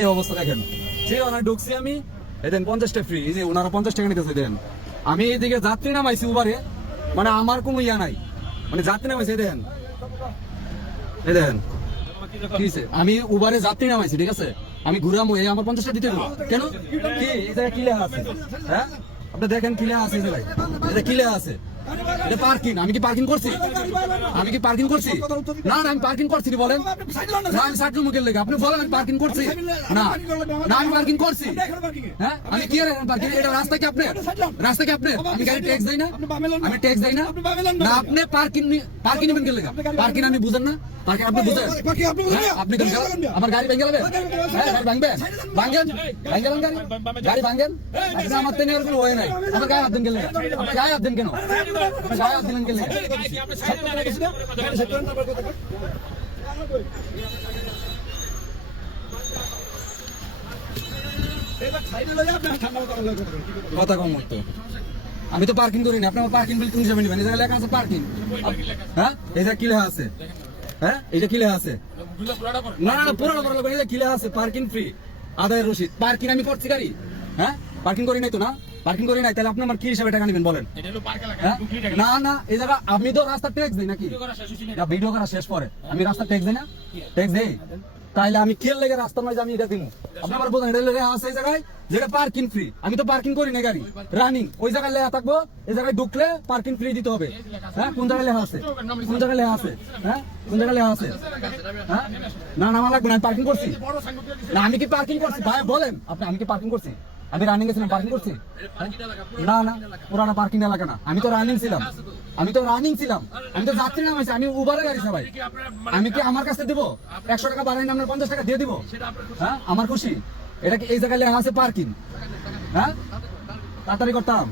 এই অবস্থা দেখেন, যে ওনার ঢুকছি আমি, দেন 50টা ফ্রি, এই যে ওনারা 50 টাকা নিতেছে। দেন আমি এদিকে যাত্রী নামাইছি উবারে, মানে আমার কোনো ইয়া নাই, মানে যাত্রী নামাইছি। দেখেন এই দেখেন আমি উবারে যাত্রী নামাইছি, ঠিক আছে, আমি ঘুরামো, এই আমার 50টা দিতে হবে কেন? কি এই জায়গায় কি লেখা আছে? হ্যাঁ আপনি দেখেন কি লেখা আছে, এই জায়গায় এটা কি লেখা আছে? এটা পার্কিং। আমি কি পার্কিং করছি? আমি কি পার্কিং করছি? না না, আমি পার্কিং করছি না, বলেন। না আমি সাইড মুখের লেগে আপনি বলেন আমি পার্কিং করছি? না না, আমি পার্কিং করছি। হ্যাঁ আমি কি পার্কিং? এটা রাস্তা কি আপনার? রাস্তা কি আপনার? আমি গাড়ি ট্যাক্স দেই না? আমি ট্যাক্স দেই না? না আপনি পার্কিং পার্কিং নেবেন কে লেগে? পার্কিং আমি বুঝেন না? পার্কিং আপনি বুঝেন? আপনি আমার গাড়ি ভেঙে যাবে? হ্যাঁ গাড়ি ভাঙবে, ভাঙেন ভাঙেন গাড়ি ভাঙেন। আপনি আমার তো নেওয়ার কোনো ওয়ে নাই। আমার গায়ে হাত দেন গেলে, আমার গায়ে হাত দেন কেন? গায়ে হাত দিলেন গেলে কথা কম মতো। আমি তো পার্কিং করি না, আপনি আমার পার্কিং বিল কোন হিসাবে নেবেন? এই জায়গায় লেখা আছে পার্কিং। হ্যাঁ এটা কি লেখা আছে? হ্যাঁ এটা কি লেখা আছে? না না পুরোনো পুরোনো এটা কি লেখা আছে? পার্কিং ফ্রি, আদায়ের রসিদ। পার্কিং আমি করছি গাড়ি? হ্যাঁ পার্কিং করি নাই তো। না পার্কিং করি নাই, তাহলে আপনি আমার কি হিসাবে টাকা নেবেন বলেন? না না এই জায়গা আমি তো রাস্তা ট্যাক্স দিই নাকি? ভিডিও করা শেষ পরে আমি রাস্তা ট্যাক্স দিই না? ট্যাক্স দেই, তাইলে আমি কি লেগে রাস্তা নয় আমি এটা দিব? আপনি আমার বলেন এটা লেগে আছে এই জায়গায় যেটা পার্কিং ফ্রি। আমি তো পার্কিং করি না, গাড়ি রানিং। ওই জায়গায় লেখা থাকবো এই জায়গায় ঢুকলে পার্কিং ফ্রি দিতে হবে। হ্যাঁ কোন জায়গায় লেখা আছে? কোন জায়গায় লেখা আছে? হ্যাঁ কোন জায়গায় লেখা আছে? হ্যাঁ না নামা লাগবে না, আমি পার্কিং করছি না। আমি কি পার্কিং করছি ভাই বলেন আপনি? আমি কি পার্কিং করছি? আমি রানিং গেছিলাম, পার্কিং করছি? না না পুরানা পার্কিং এলাকা না, আমি তো রানিং ছিলাম। আমি তো রানিং ছিলাম, আমি তো যাত্রী নামাইছি, আমি উবারে গাড়ি চালাই। আমি কি আমার কাছে দিব? 100 টাকা বাড়াই না, আপনার 50 টাকা দিয়ে দিব? হ্যাঁ আমার খুশি। এটা কি এই জায়গায় লেখা আছে পার্কিং? হ্যাঁ তাড়াতাড়ি করতাম।